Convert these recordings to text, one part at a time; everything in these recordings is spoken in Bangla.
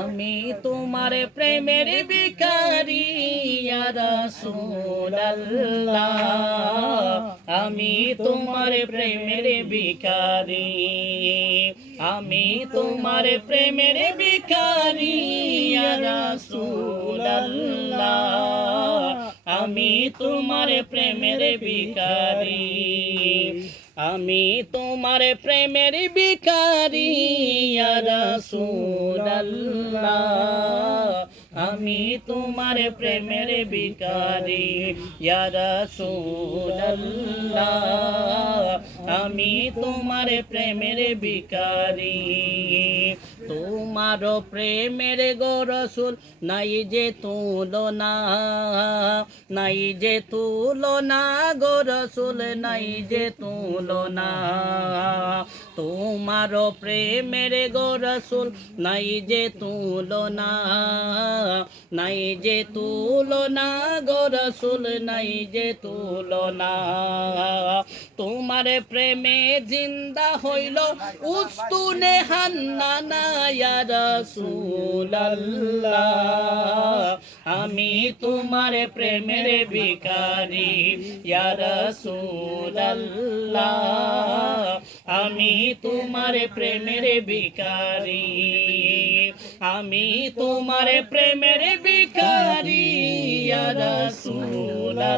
আমি তোমার প্রেমের ভিখারি ইয়া রাসূলুল্লাহ, আমি তোমার প্রেমের ভিখারি, আমি তোমার প্রেমের ভিখারি ইয়া রাসূলুল্লাহ, আমি তোমার প্রেমের ভিখারি, আমি তোমার প্রেমের ভিখারি ইয়া রাসূলুল্লাহ, আমি তোমার প্রেমের ভিখারি ইয়া রাসূলুল্লাহ, আমি তোমার প্রেমের ভিখারি। তোমার প্রেমের গো রাসূল নাই যে তুলনা, নাই যে তুলনা গো রাসূল, নাই যে তুলনা। তোমার প্রেমের গো রাসূল নাই যে তুলনা, নাই যে তুলনা গো রাসূল, নাই যে তুলনা। তোমার প্রেমে জিন্দা হইল উস্তুনে হান্নানা ইয়া রাসূলুল্লাহ, আমি তোমার প্রেমের ভিখারি ইয়া রাসূলুল্লাহ, আমি তোমার প্রেমের ভিখারি, আমি তোমার প্রেমের ভিখারি ইয়া রাসূলুল্লাহ,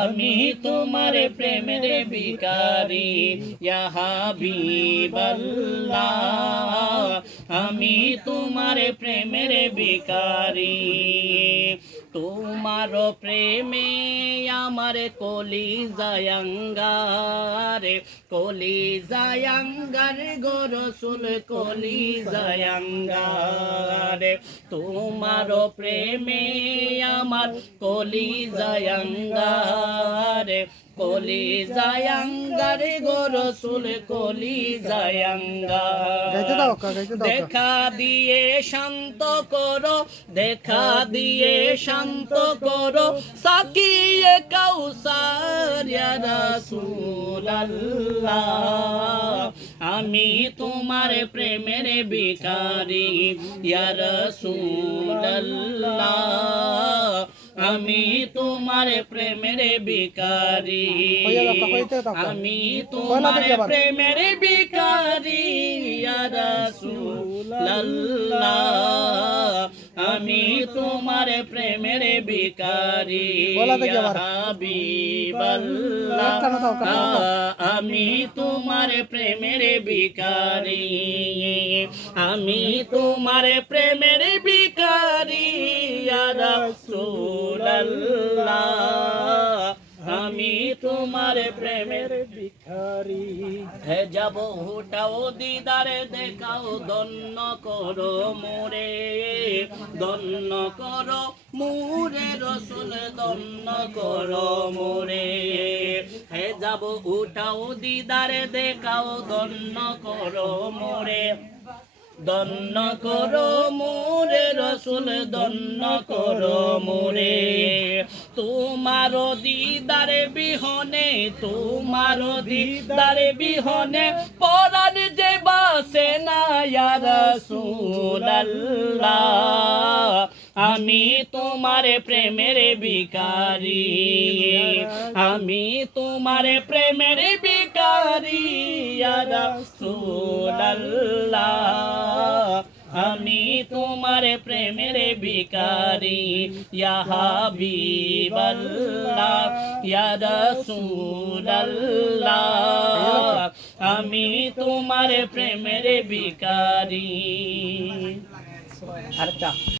আমি তোমার প্রেমের ভিখারি ইয়া হাবিবাল্লাহ, আমি তোমার প্রেমের ভিখারি। তোমার প্রেমে আমার কলিজায় আঙ্গার, কলিজায় আঙ্গার গো রাসূল, কলিজায় আঙ্গার। তোমার প্রেমে আমার কলিজায় আঙ্গার, কলিজায় আঙ্গার গো রাসূল, কলিজায় আঙ্গার। দেখা দিয়ে শান্ত করো, দেখা দিয়ে শান্ত করো সাকিয়ে কাউসার ইয়া রাসূলুল্লাহ, আমি তোমার প্রেমের ভিখারি ইয়া রাসূলুল্লাহ, আমি তোমার প্রেমের ভিখারি, আমি তোমার প্রেমের ভিখারি ইয়া রাসূলুল্লাহ, আমি তোমার প্রেমের ভিখারি ইয়া হাবিবাল্লাহ, আমি তোমার প্রেমের ভিখারি, আমি তোমার প্রেমের ভিখারি ইয়া রাসূলুল্লাহ, আমি তোমার প্রেমের ভিখারি। হে যাব হুটাও দিদারে দেখাও, ধন্য করো মোরে, ধন্য করো মোরে রাসূল, ধন্য করো মোরে। হে যাব উঠাও দিদারে দেখাও, ধন্য করো মোরে, ধন্য করো মোরে রাসূল, ধন্য করো মোরে। তোমার দিদারে বিহনে, তোমার দিদারে বিহনে পরাণ যে বাসে না ইয়া রাসূলুল্লাহ, আমি তোমার প্রেমের ভিখারি, আমি তোমার প্রেমের ভিখারি ইয়া রাসূলুল্লাহ, আমি তোমার প্রেমের ভিখারি ইয়া হাবিবাল্লাহ, ইয়া রাসূলুল্লাহ, আমি তোমার প্রেমের ভিখারি। আরেকটা